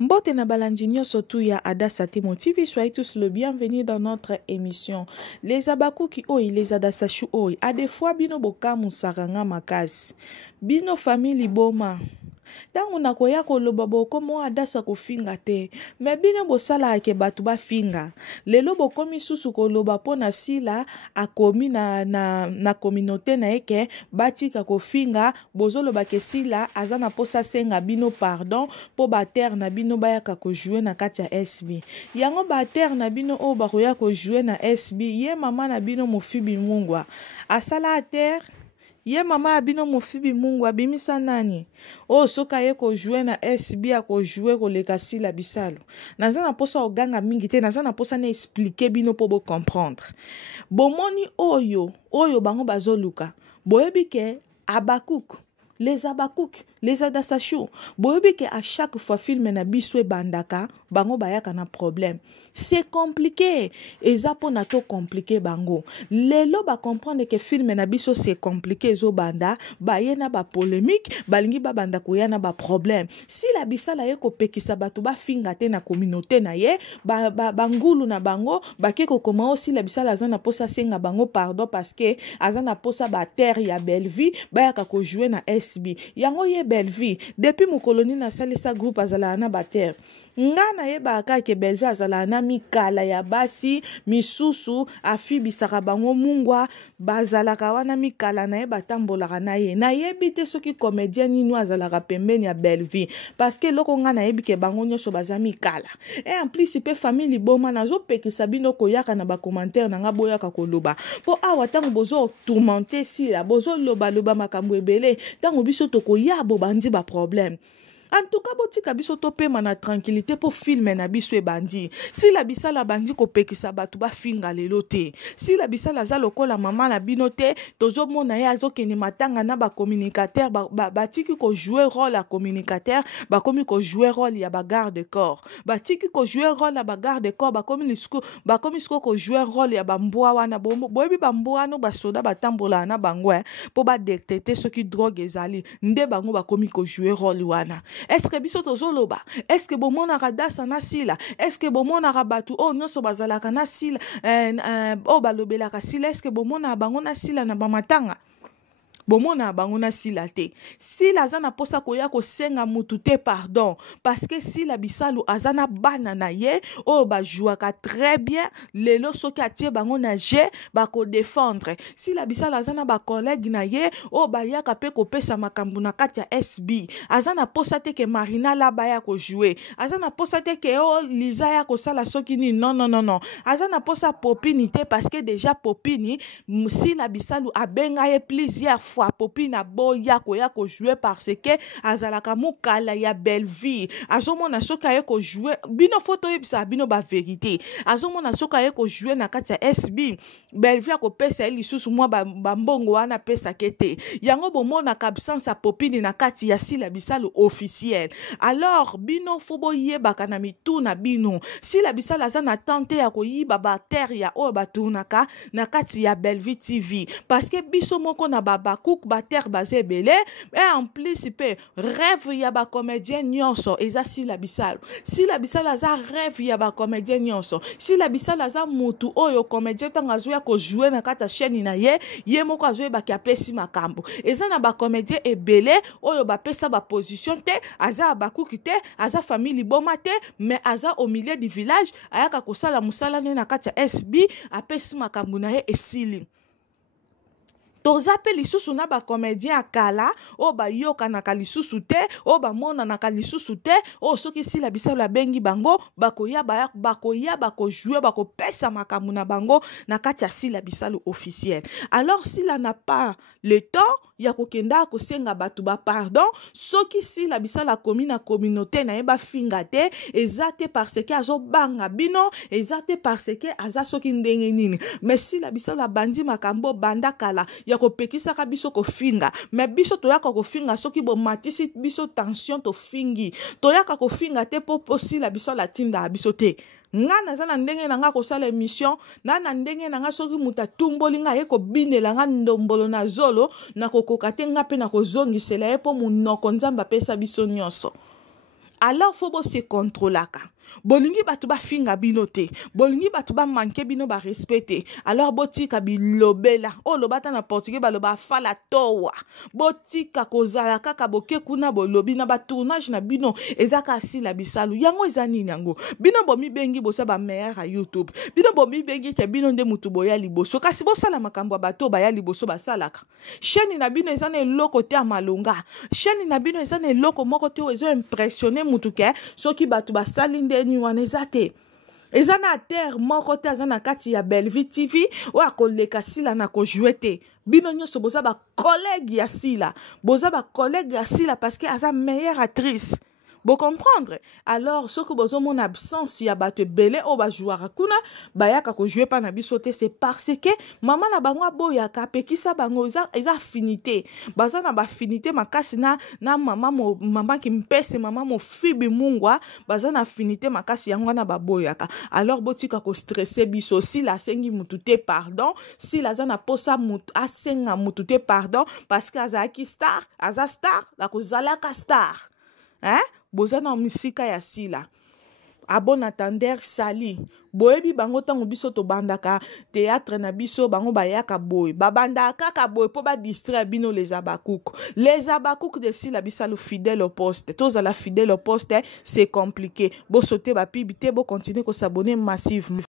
Mbote na balandinyo surtout ya Adassa TV, soyez tous le bienvenue dans notre émission. Les abakuki oi, les adasashu oi, a des fois bino bokamu saranga makasi. Bino famille boma. Tangu nakoya koloba boko mo adasa kofinga te. Me bino bosala ke batu ba finga. Lelo bokomi susu koloba po na sila akomi na communauté na eke batika kofinga bozolo ke sila azana posa senga bino pardon po bater na bino bayaka ko jouer na kati ya SB. Yango bater na bino o bakoya ko jouer na SB ye mama na bino mofibi mungwa. Asala a terre ye mama abino mofibi mungu abimisa nani o soka ye ko jouer na SB a ko jouer ko leka sila bisalo nazana posa oganga mingi te nazana posa na expliquer bino po bo comprendre bomoni oyo bango bazoluka boyebi ke Abakuk les Abakuk, les Adasashu, boyebi ke à chaque fois film na biswe bandaka, bango bayaka na problème. C'est compliqué. Eza po na to compliqué bango. Lelo ba comprendre que film na biso c'est compliqué zo banda, ba yena ba polémique, balingi ba banda ko yana ba problème. Si la bisala ye ko pekisa batu ba finga te na communauté na ye, bangulu na bango, ba ke ko koma aussi la bisala azana posa senga bango pardon parce que azana posa ba terre ya belle vie, ba yaka ko jouer na SB. Yango ye belle vie. Depuis mon colonie na salisa groupe azala na ba terre. Ngana ye ba ka ke belle vie azala na mikala ya basi misusu afibi sakabango mungwa bazalaka wana mikala na ye batambolaka na ye bite soki comédien nino azalaka pembeni ya belle vie parce que loko ngana yebi ke bango nyoso baza mikala et en plus pe famille boma nazo pekisa bino koyaka na ba commentaire na nga boyaka koloba po awa tango bozo tourmenter si la bozo loba makambo ebele tango biso to koya bo bandi ba problème. En tout cas, botika biso topé mana tranquillité pour filmer na biso e bandi. Si la bisala bandi ko pekisa batu ba finga lelo te. Si la bisala za lokola mama na bino te, tozo mona ya zo keni matanga na ba communicateur batiki ko jouer rôle à communicateur, ba komi ko jouer rôle ya ba garde corps. Batiki ko jouer rôle ya ba garde corps, ba komi sko ko jouer rôle ya ba mbwa wana boyebi ba mbwa no ba soda ba tambola na bangwe po ba détecter ce qui drogue ezali. Nde bango ba komi ko jouer rôle wana. Est-ce que biso tozoloba? Est-ce que bomona radasa na sila? Est-ce que bomona rabatu o nyoso bazalaka na sila o balobelaka sila? Est-ce que bomona bango na sila na bamatanga? Bomona bangona sila te. Sila azana posa koya ko senga mutu te pardon. Parce que sila bisalu azana bana na ye o ba jouaka très bien. Lelo soki atie bangona je ba ko défendre. Sila bisala azana ba collègue na ye o ba yaka pe ko pesa makambu na kati ya SB. Azana posa te ke Marina la ba ya ko jouer. Azana posa te ke o Liza ya ko sala soki ni non. Azana posa popini te parce que déjà popini sila bisalu abenga ye plusieurs fois popina boya ko jouer parce que azalaka mukala ya belle vie azomona soka ye ko jouer bino photo yebisa bino ba vérité azomona soka ye ko jouer na kati ya SB belle vie ko pesa lisusu mwa ba mbongo wana pesa kete yango bomona absence ya popini na kati ya sila bisalu officiel alors bino fobo yebaka na mituna bino sila bisala azana tante ya ko yiba ba terre ya o batunaka na kati ya Belle Vie TV parce que biso moko na Babakouk ba terre basé belé et en plus pe rêve ya ba comédien nyonso eza sila bisalo za rêve ya ba comédien nyonso sila bisalo za mutu oyo comédien tanga zo ya ko jouer na kata chaîne na ye moko azo ba ki apesi makambo eza na ba comédien ebele oyo ba pesa ba position te aza Abakuki te aza famille boma te mais aza au milieu du village ayaka ko sala musala na kata SB apesi makambo na ye esili tozape lisusu na ba comédien akala o ba yoka na kalisusu te o ba mona na kalisusu te o soki sila bisalo bengi bango bakoya bako jouer bako pesa makambo na bango na kati ya sila bisalo officiel. Alors s'il n'a pas le temps ya kokenda ko senga batu ba pardon soki sila bisala komi na communauté na eba finga te ezate parce que azo banga bino ezate parce que aza soki ndenge nini mais sila bisala bandi makambo banda kala ya ko pekisa ka biso ko finga mais biso to yaka ko finga soki bo matisi biso tension to fingi to yaka ko finga te po sila biso la tinda biso te nga nazala ndenge na nga ko sala émission na ndenge na nga soki muta tumboli nga ye ko bindela nga ndombolo na zolo na kokoka te nga pe na kozongisela ye po munoko nzamba pesa biso nyonso alors faut se contrôler. Bolingi batu ba finga bino te, bolingi batu ba manke bino ba respecte, alors botika bilobela, o lobata na portugais ba loba fala towa, botika kozala kaka boke kuna bolobi na ba tournage na bino, ezaka asila bisalu, yango ezani nango, bino bomi bengi bosa ba meilleur à YouTube, bino bomi bengi ke bino nde mutu boya liboso, kasi bosala makambo ya bato baya liboso basalaka, chaîne na bino ezana eloko te amalonga, chaîne na bino ezana eloko moko te ezo impressionner mutu ke, soki batu basali nde ni wanezate ezana terre moko te azana kati ya Bellevue TV ou akoleka sila na ko jouer bino nyonso boza ba collègue ya sila parce que aza meilleure actrice. Vous comprendre? Alors, ce que vous avez mon absence, il y a batte belé ou ba jouer à kuna, bayaka ko jouer pas na bisoté, c'est parce que maman na bangwa boyaka pe ki sa bango eza affinité. Baza na ba affinité makasi na maman qui mpese maman mo fibi mungwa, baza na affinité makasi yango na ba boyaka. Alors botika ko stresser biso si la sengi mutute pardon, si la zana posa mut asenga mutute pardon parce que azaki star, la ko zalaka star. Hein? Bozana misika ya sila. A bon attendeur sali. Boyebi bango tango biso to bandaka théâtre na biso bango bayaka boy. Babandaka ka boy po ba distraire bino les abakouk. Les abakouk de sila bisalo fidèle au poste. Tous à la fidèle au poste, c'est compliqué. Bo sauter ba pibité, bo continuer ko s'abonner massivement.